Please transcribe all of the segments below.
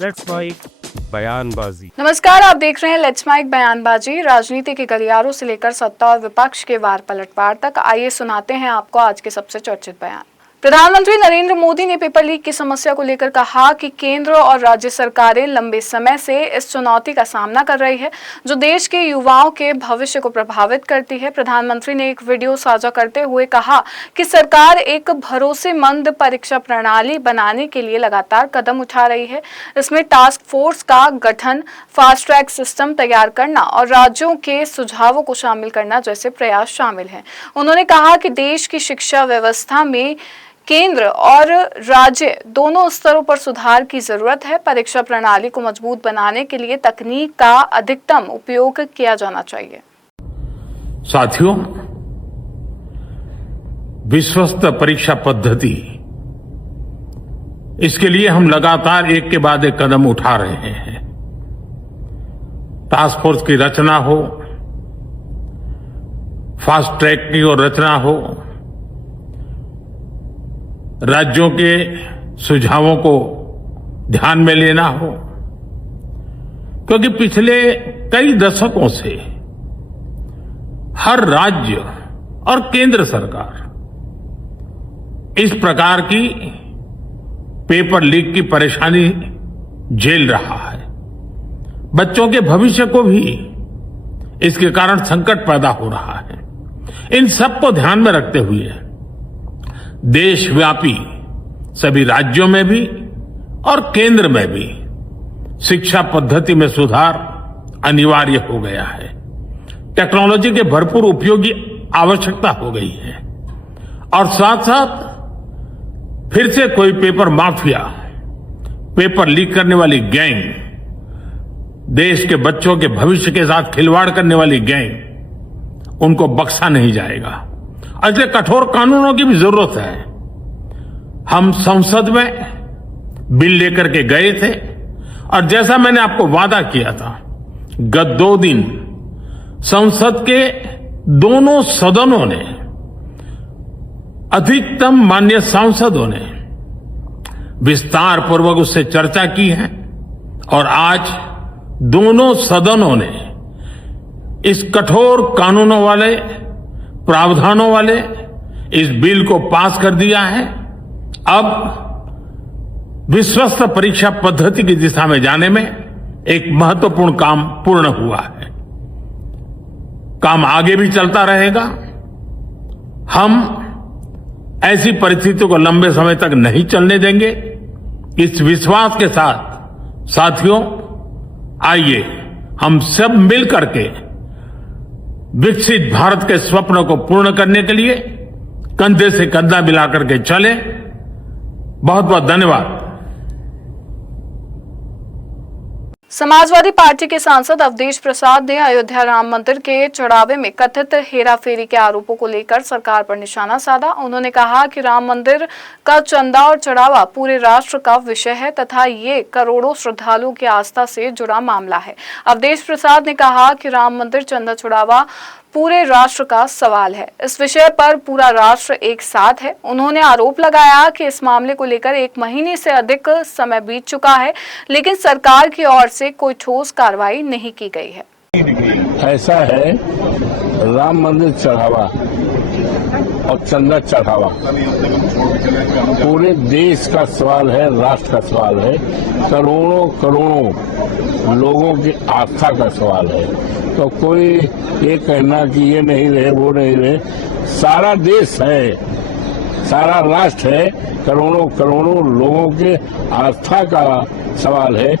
Let's mic बयानबाजी। नमस्कार, आप देख रहे हैं लेट्स माइक बयानबाजी। राजनीति के गलियारों से लेकर सत्ता और विपक्ष के वार पलटवार तक, आइए सुनाते हैं आपको आज के सबसे चर्चित बयान। प्रधानमंत्री नरेंद्र मोदी ने पेपर लीक की समस्या को लेकर कहा कि केंद्र और राज्य सरकारें लंबे समय से इस चुनौती का सामना कर रही है जो देश के युवाओं के भविष्य को प्रभावित करती है। प्रधानमंत्री ने एक वीडियो साझा करते हुए कहा कि सरकार एक भरोसेमंद परीक्षा प्रणाली बनाने के लिए लगातार कदम उठा रही है। इसमें टास्क फोर्स का गठन, फास्ट ट्रैक सिस्टम तैयार करना और राज्यों के सुझावों को शामिल करना जैसे प्रयास शामिल हैं। उन्होंने कहा कि देश की शिक्षा व्यवस्था में केंद्र और राज्य दोनों स्तरों पर सुधार की जरूरत है। परीक्षा प्रणाली को मजबूत बनाने के लिए तकनीक का अधिकतम उपयोग किया जाना चाहिए। साथियों, विश्वस्त परीक्षा पद्धति, इसके लिए हम लगातार एक के बाद एक कदम उठा रहे हैं। टास्क फोर्स की रचना हो, फास्ट ट्रैक की और रचना हो, राज्यों के सुझावों को ध्यान में लेना हो, क्योंकि पिछले कई दशकों से हर राज्य और केंद्र सरकार इस प्रकार की पेपर लीक की परेशानी झेल रहा है। बच्चों के भविष्य को भी इसके कारण संकट पैदा हो रहा है। इन सब को ध्यान में रखते हुए देशव्यापी सभी राज्यों में भी और केंद्र में भी शिक्षा पद्धति में सुधार अनिवार्य हो गया है। टेक्नोलॉजी के भरपूर उपयोग की आवश्यकता हो गई है और साथ साथ फिर से कोई पेपर माफिया, पेपर लीक करने वाली गैंग, देश के बच्चों के भविष्य के साथ खिलवाड़ करने वाली गैंग, उनको बख्शा नहीं जाएगा। इसलिए कठोर कानूनों की भी जरूरत है। हम संसद में बिल लेकर के गए थे और जैसा मैंने आपको वादा किया था, गत 2 दिन संसद के दोनों सदनों ने, अधिकतम माननीय सांसदों ने विस्तार पूर्वक उससे चर्चा की है और आज दोनों सदनों ने इस कठोर कानूनों वाले, प्रावधानों वाले इस बिल को पास कर दिया है। अब विश्वस्त परीक्षा पद्धति की दिशा में जाने में एक महत्वपूर्ण काम पूर्ण हुआ है। काम आगे भी चलता रहेगा। हम ऐसी परिस्थितियों को लंबे समय तक नहीं चलने देंगे। इस विश्वास के साथ साथियों, आइए हम सब मिलकर के विकसित भारत के स्वप्न को पूर्ण करने के लिए कंधे से कंधा मिलाकर के चले। बहुत बहुत धन्यवाद। समाजवादी पार्टी के सांसद अवधेश प्रसाद ने अयोध्या राम मंदिर के चढ़ावे में कथित हेराफेरी के आरोपों को लेकर सरकार पर निशाना साधा। उन्होंने कहा कि राम मंदिर का चंदा और चढ़ावा पूरे राष्ट्र का विषय है तथा ये करोड़ों श्रद्धालुओं की आस्था से जुड़ा मामला है। अवधेश प्रसाद ने कहा कि राम मंदिर चंदा चढ़ावा पूरे राष्ट्र का सवाल है। इस विषय पर पूरा राष्ट्र एक साथ है। उन्होंने आरोप लगाया कि इस मामले को लेकर 1 महीने से अधिक समय बीत चुका है, लेकिन सरकार की ओर से कोई ठोस कार्रवाई नहीं की गई है। ऐसा है, राम मंदिर चढ़ावा और चंदा चढ़ावा पूरे देश का सवाल है, राष्ट्र का सवाल है, करोड़ों करोड़ों लोगों की आस्था का सवाल है। तो कोई ये कहना कि ये नहीं रहे, वो नहीं रहे, सारा देश है, सारा राष्ट्र है, करोड़ों करोड़ों लोगों के आस्था का सवाल है।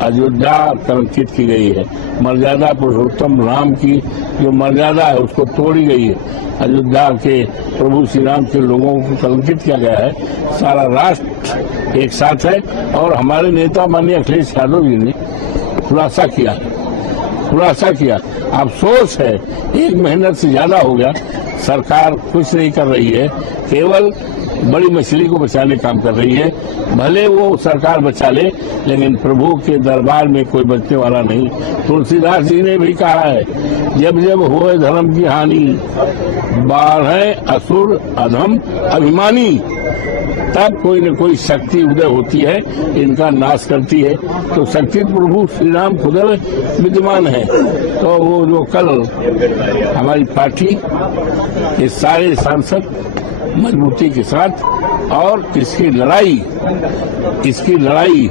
अयोध्या कलंकित की गई है। मर्यादा पुरुषोत्तम राम की जो मर्यादा है उसको तोड़ी गई है। अयोध्या के प्रभु श्री राम के लोगों को कलंकित किया गया है। सारा राष्ट्र एक साथ है और हमारे नेता माननीय अखिलेश यादव जी ने खुलासा किया। अफसोस है 1 महीने से ज्यादा हो गया, सरकार कुछ नहीं कर रही है, केवल बड़ी मछली को बचाने काम कर रही है। भले वो सरकार बचा ले, लेकिन प्रभु के दरबार में कोई बचने वाला नहीं। तुलसीदास जी ने भी कहा है, जब जब होए धर्म की हानि, बाढ़े असुर अधम अभिमानी। तब कोई न कोई शक्ति उदय होती है, इनका नाश करती है। तो शक्ति प्रभु श्री राम खुद विद्यमान है। तो वो जो कल हमारी पार्टी के सारे सांसद मजबूती के साथ और इसकी लड़ाई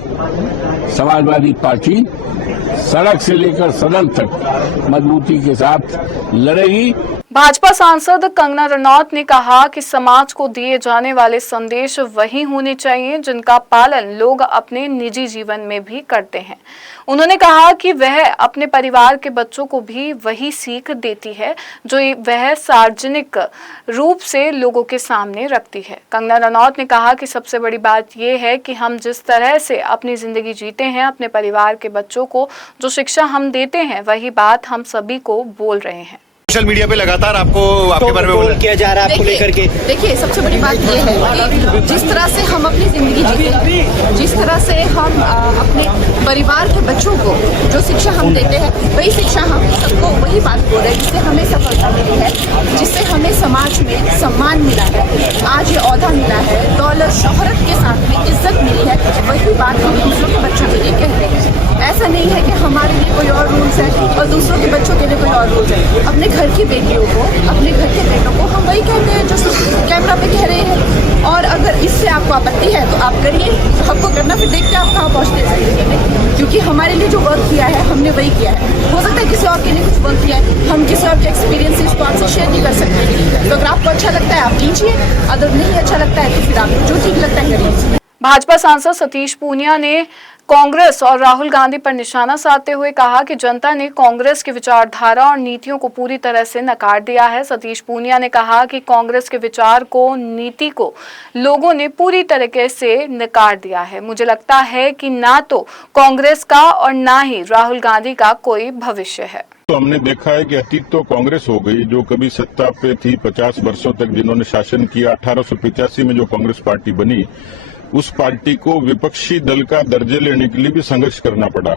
समाजवादी पार्टी सड़क से लेकर सदन तक मजबूती के साथ लड़ेगी। भाजपा सांसद कंगना रनौत ने कहा कि समाज को दिए जाने वाले संदेश वही होने चाहिए जिनका पालन लोग अपने निजी जीवन में भी करते हैं। उन्होंने कहा कि वह अपने परिवार के बच्चों को भी वही सीख देती है जो वह सार्वजनिक रूप से लोगों के सामने रखती है। कंगना रनौत ने कहा कि सबसे बड़ी बात यह है कि हम जिस तरह से अपनी जिंदगी जीते हैं, अपने परिवार के बच्चों को जो शिक्षा हम देते हैं, वही बात हम सभी को बोल रहे हैं। सोशल मीडिया पे लगातार आपके बारे में बोला किया जा रहा है आपको लेकर के। देखिए, सबसे बड़ी बात यह है कि जिस तरह से हम अपनी जिंदगी जीते हैं, जिस तरह से हम अपने परिवार के बच्चों को जो शिक्षा हम देते हैं, वही शिक्षा हम सबको वही बात बोल रहे हैं जिससे हमें सफलता मिली है, जिससे हमें समाज में सम्मान मिला है, आज ये ओहदा मिला है, दौलत शोहरत के साथ में इज्जत मिली है। वही बात हम दूसरों के बच्चों के लिए कह रहे हैं। ऐसा नहीं है कि हमारे लिए कोई और रूल्स है और दूसरों के बच्चों के लिए कोई और रूल्स है। अपने घर की बेटियों को, अपने घर के बेटों को हम वही कहते हैं जो कैमरा पे कह रहे हैं। और अगर इससे आपको आपत्ति है तो आप करिए, हमको करना, फिर देखते हैं आप कहाँ पहुँचते हैं जिंदगी में। क्योंकि हमारे लिए जो वर्क किया है हमने वही किया है। हो सकता है किसी और के लिए कुछ वर्क किया है, हम किसी और के एक्सपीरियंसेस को आपसे शेयर नहीं कर सकते। तो अगर आपको अच्छा लगता है आप कीजिए, अगर नहीं अच्छा लगता है तो फिर आपको जो ठीक लगता है करिए। भाजपा सांसद सतीश पूनिया ने कांग्रेस और राहुल गांधी पर निशाना साधते हुए कहा कि जनता ने कांग्रेस की विचारधारा और नीतियों को पूरी तरह से नकार दिया है। सतीश पूनिया ने कहा कि कांग्रेस के विचार को, नीति को लोगों ने पूरी तरीके से नकार दिया है। मुझे लगता है कि ना तो कांग्रेस का और ना ही राहुल गांधी का कोई भविष्य है। तो हमने देखा है कि अतीत तो कांग्रेस हो गई जो कभी सत्ता पे थी 50 वर्षों तक, जिन्होंने शासन किया। 1885 में जो कांग्रेस पार्टी बनी, उस पार्टी को विपक्षी दल का दर्जे लेने के लिए भी संघर्ष करना पड़ा।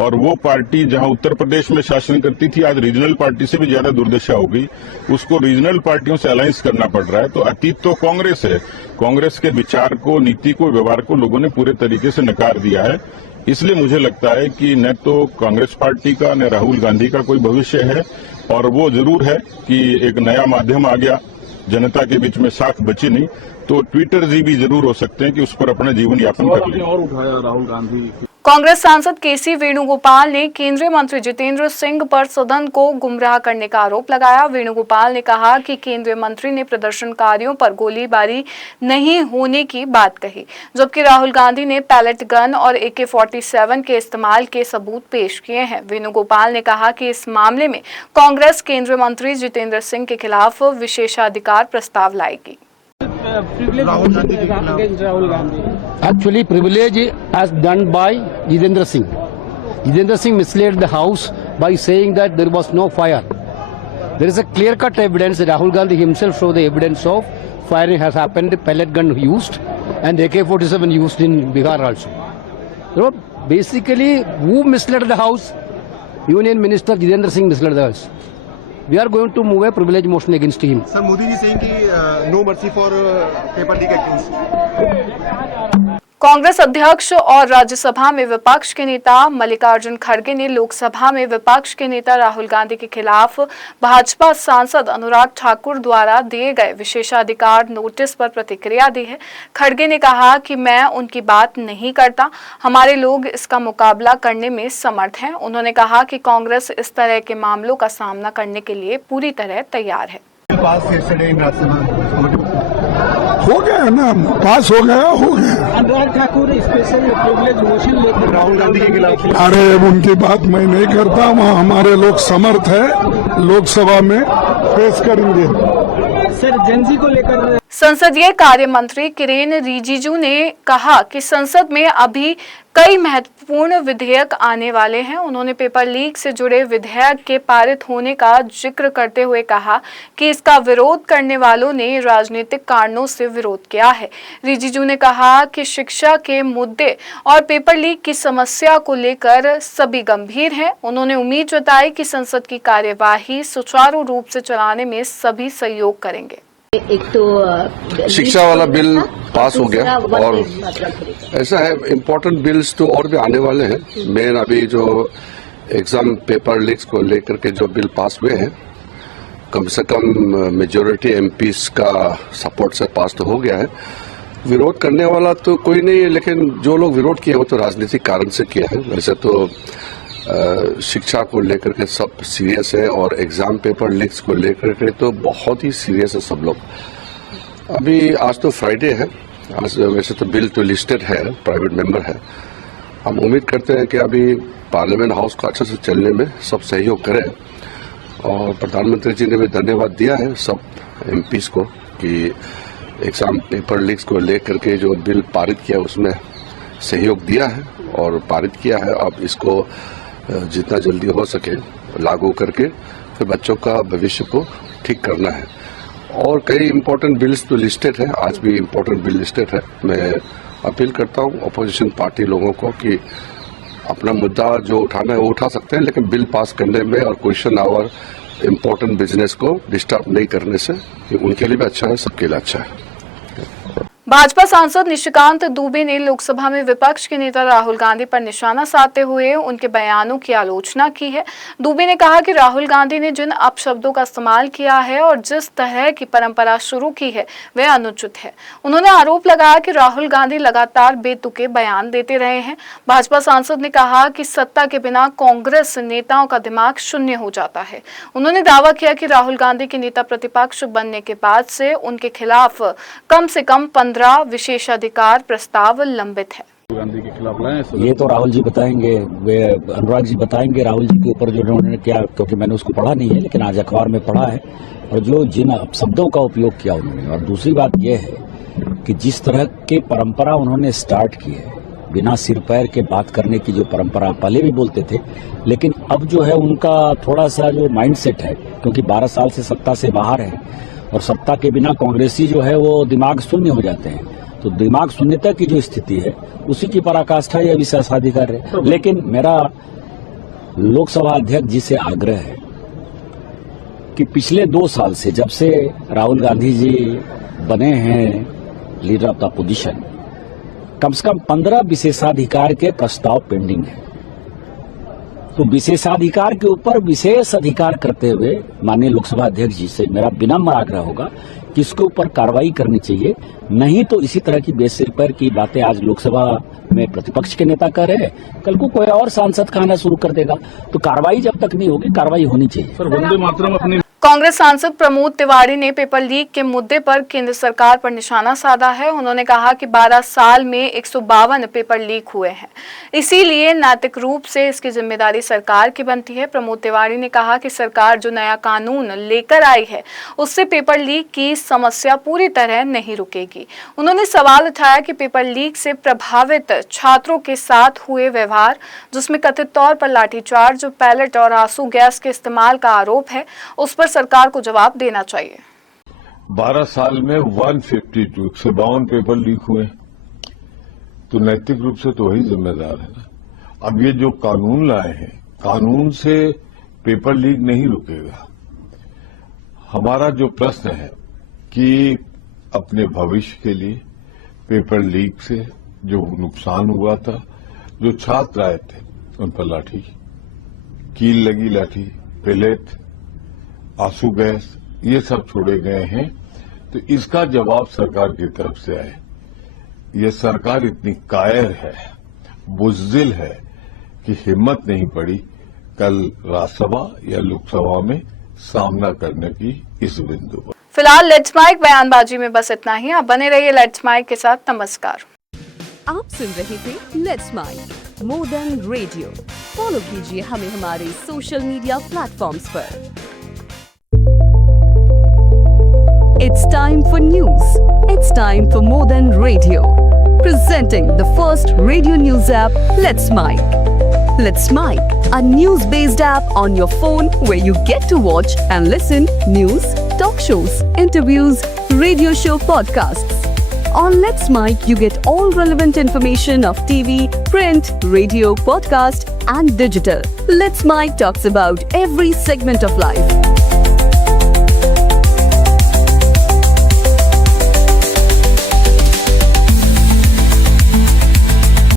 और वो पार्टी जहां उत्तर प्रदेश में शासन करती थी, आज रीजनल पार्टी से भी ज्यादा दुर्दशा हो गई। उसको रीजनल पार्टियों से अलायंस करना पड़ रहा है। तो अतीत तो कांग्रेस है। कांग्रेस के विचार को, नीति को, व्यवहार को लोगों ने पूरे तरीके से नकार दिया है। इसलिए मुझे लगता है कि न तो कांग्रेस पार्टी का न राहुल गांधी का कोई भविष्य है। और वो जरूर है कि एक नया माध्यम आ गया, जनता के बीच में साख बची नहीं, तो ट्विटर जी भी जरूर हो सकते हैं कि उस पर अपना जीवन यापन कर लें। और उठाया राहुल गांधी। कांग्रेस सांसद केसी वेणुगोपाल ने केंद्रीय मंत्री जितेंद्र सिंह पर सदन को गुमराह करने का आरोप लगाया। वेणुगोपाल ने कहा कि केंद्रीय मंत्री ने प्रदर्शनकारियों पर गोलीबारी नहीं होने की बात कही, जबकि राहुल गांधी ने पैलेट गन और AK-47 के इस्तेमाल के सबूत पेश किए हैं। वेणुगोपाल ने कहा कि इस मामले में कांग्रेस केंद्रीय मंत्री जितेंद्र सिंह के खिलाफ विशेषाधिकार प्रस्ताव लाएगी। Actually, privilege as done by Jitendra Singh. Jitendra Singh misled the House by saying that there was no fire. There is a clear-cut evidence that Rahul Gandhi himself showed the evidence of firing has happened, pellet gun used, and AK-47 used in Bihar also. So basically, who misled the House? Union Minister Jitendra Singh misled the House. We are going to move a privilege motion against him. Sir, Modi ji saying कि no mercy for paper leak accused. Congress अध्यक्ष और राज्यसभा में विपक्ष के नेता मल्लिकार्जुन खड़गे ने लोकसभा में विपक्ष के नेता राहुल गांधी के खिलाफ भाजपा सांसद अनुराग ठाकुर द्वारा दिए गए विशेषाधिकार नोटिस पर प्रतिक्रिया दी है। खड़गे ने कहा कि मैं उनकी बात नहीं करता, हमारे लोग इसका मुकाबला करने में समर्थ हैं। उन्होंने कहा कि कांग्रेस इस तरह के मामलों का सामना करने के लिए पूरी तरह तैयार है। हो गया ना, पास हो गया, हो गया। Anurag Thakur special privilege motion लेकर राहुल गांधी के खिलाफ। अरे उनकी बात मैं नहीं करता, वहाँ हमारे लोग समर्थ है, लोकसभा में पेश करेंगे। सर, जेंजी को लेकर संसदीय कार्य मंत्री किरेन रिजिजू ने कहा कि संसद में अभी कई महत्वपूर्ण विधेयक आने वाले हैं। उन्होंने पेपर लीक से जुड़े विधेयक के पारित होने का जिक्र करते हुए कहा कि इसका विरोध करने वालों ने राजनीतिक कारणों से विरोध किया है। रिजिजू ने कहा कि शिक्षा के मुद्दे और पेपर लीक की समस्या को लेकर सभी गंभीर हैं। उन्होंने उम्मीद जताई कि संसद की कार्यवाही सुचारू रूप से चलाने में सभी सहयोग करेंगे। एक तो शिक्षा वाला बिल पास हो गया और ऐसा है इम्पोर्टेंट बिल्स तो और भी आने वाले हैं। मेन अभी जो एग्जाम पेपर लीक्स को लेकर के जो बिल पास हुए हैं कम से कम मेजॉरिटी एमपीस का सपोर्ट से पास तो हो गया है। विरोध करने वाला तो कोई नहीं है, लेकिन जो लोग विरोध किए वो तो राजनीतिक कारण से किया है। वैसे तो शिक्षा को लेकर के सब सीरियस है और एग्जाम पेपर लीक्स को लेकर के तो बहुत ही सीरियस है सब लोग। अभी आज तो फ्राइडे है, आज वैसे तो बिल तो लिस्टेड है, प्राइवेट मेंबर है। हम उम्मीद करते हैं कि अभी पार्लियामेंट हाउस को अच्छे से चलने में सब सहयोग करें और प्रधानमंत्री जी ने भी धन्यवाद दिया है सब एमपीस को कि एग्जाम पेपर लीक्स को लेकर के जो बिल पारित किया उसमें सहयोग दिया है और पारित किया है। अब इसको जितना जल्दी हो सके लागू करके फिर बच्चों का भविष्य को ठीक करना है। और कई इम्पोर्टेंट बिल्स तो लिस्टेड है, आज भी इम्पोर्टेंट बिल लिस्टेड है। मैं अपील करता हूँ अपोजिशन पार्टी लोगों को कि अपना मुद्दा जो उठाना है वो उठा सकते हैं, लेकिन बिल पास करने में और क्वेश्चन आवर इम्पोर्टेंट बिजनेस को डिस्टर्ब नहीं करने से उनके लिए भी अच्छा है, सबके लिए अच्छा है। भाजपा सांसद निशिकांत दुबे ने लोकसभा में विपक्ष के नेता राहुल गांधी पर निशाना साधते हुए उनके बयानों की आलोचना की है। दुबे ने कहा कि राहुल गांधी ने जिन अपशब्दों का इस्तेमाल किया है और जिस तरह की परंपरा शुरू की है वह अनुचित है। उन्होंने आरोप लगाया कि राहुल गांधी लगातार बेतुके बयान देते रहे हैं। भाजपा सांसद ने कहा कि सत्ता के बिना कांग्रेस नेताओं का दिमाग शून्य हो जाता है। उन्होंने दावा किया कि राहुल गांधी के नेता प्रतिपक्ष बनने के बाद से उनके खिलाफ कम से कम 15 विशेषाधिकार प्रस्ताव लंबित है। गांधी के खिलाफ लाए ये तो राहुल जी बताएंगे, वे अनुराग जी बताएंगे राहुल जी के ऊपर जो उन्होंने किया, क्योंकि मैंने उसको पढ़ा नहीं है लेकिन आज अखबार में पढ़ा है और जो जिन शब्दों का उपयोग किया उन्होंने। और दूसरी बात यह है कि जिस तरह की परंपरा उन्होंने स्टार्ट की है, बिना सिर पैर के बात करने की जो परंपरा पहले भी बोलते थे, लेकिन अब जो है उनका थोड़ा सा जो माइंडसेट है, क्योंकि 12 साल से सत्ता से बाहर है और सत्ता के बिना कांग्रेसी जो है वो दिमाग शून्य हो जाते हैं। तो दिमाग शून्यता की जो स्थिति है उसी की पराकाष्ठा या विशेषाधिकार है। लेकिन मेरा लोकसभा अध्यक्ष जी से आग्रह है कि पिछले 2 साल से जब से राहुल गांधी जी बने हैं लीडर ऑफ द अपोजिशन, कम से कम 15 विशेषाधिकार के प्रस्ताव पेंडिंग है। तो विशेषाधिकार के ऊपर विशेष अधिकार करते हुए माननीय लोकसभा अध्यक्ष जी से मेरा विनम्र आग्रह होगा कि इसके ऊपर कार्रवाई करनी चाहिए। नहीं तो इसी तरह की बेसिर पर की बातें आज लोकसभा में प्रतिपक्ष के नेता कर रहे हैं, कल को कोई और सांसद कहना शुरू कर देगा। तो कार्रवाई जब तक नहीं होगी, कार्रवाई होनी चाहिए। सर, वंदे मातरम अपनी कांग्रेस सांसद प्रमोद तिवारी ने पेपर लीक के मुद्दे पर केंद्र सरकार पर निशाना साधा है। उन्होंने कहा कि 12 साल में 152 पेपर लीक हुए हैं, इसीलिए नैतिक रूप से इसकी जिम्मेदारी सरकार की बनती है। प्रमोद तिवारी ने कहा कि सरकार जो नया कानून लेकर आई है उससे पेपर लीक की समस्या पूरी तरह नहीं रुकेगी। उन्होंने सवाल उठाया कि पेपर लीक से प्रभावित छात्रों के साथ हुए व्यवहार, जिसमें कथित तौर पर लाठीचार्ज, पैलेट और आंसू गैस के इस्तेमाल का आरोप है, उस पर सरकार को जवाब देना चाहिए। 12 साल में 152 पेपर लीक हुए, तो नैतिक रूप से तो वही जिम्मेदार है ना। अब ये जो कानून लाए हैं, कानून से पेपर लीक नहीं रुकेगा। हमारा जो प्रश्न है कि अपने भविष्य के लिए पेपर लीक से जो नुकसान हुआ था, जो छात्र आए थे उन पर लाठी, कील लगी लाठी, पेलेट, आंसू गैस, ये सब छोड़े गए हैं, तो इसका जवाब सरकार की तरफ से आए। ये सरकार इतनी कायर है, बुज़दिल है कि हिम्मत नहीं पड़ी कल राज्यसभा या लोकसभा में सामना करने की इस बिंदु पर। फिलहाल लेट्स माइक बयानबाजी में बस इतना ही। आप बने रहिए लेट्स माइक के साथ। नमस्कार। आप सुन रहे थे let's mike more than radio. Follow कीजिए हमें हमारे सोशल मीडिया प्लेटफॉर्म्स पर। It's time for news. It's time for more than radio. Presenting the first radio news app, Let's Mic. Let's Mic, a news-based app on your phone where you get to watch and listen news, talk shows, interviews, radio show podcasts. On Let's Mic, you get all relevant information of TV, print, radio, podcast, and digital. Let's Mic talks about every segment of life.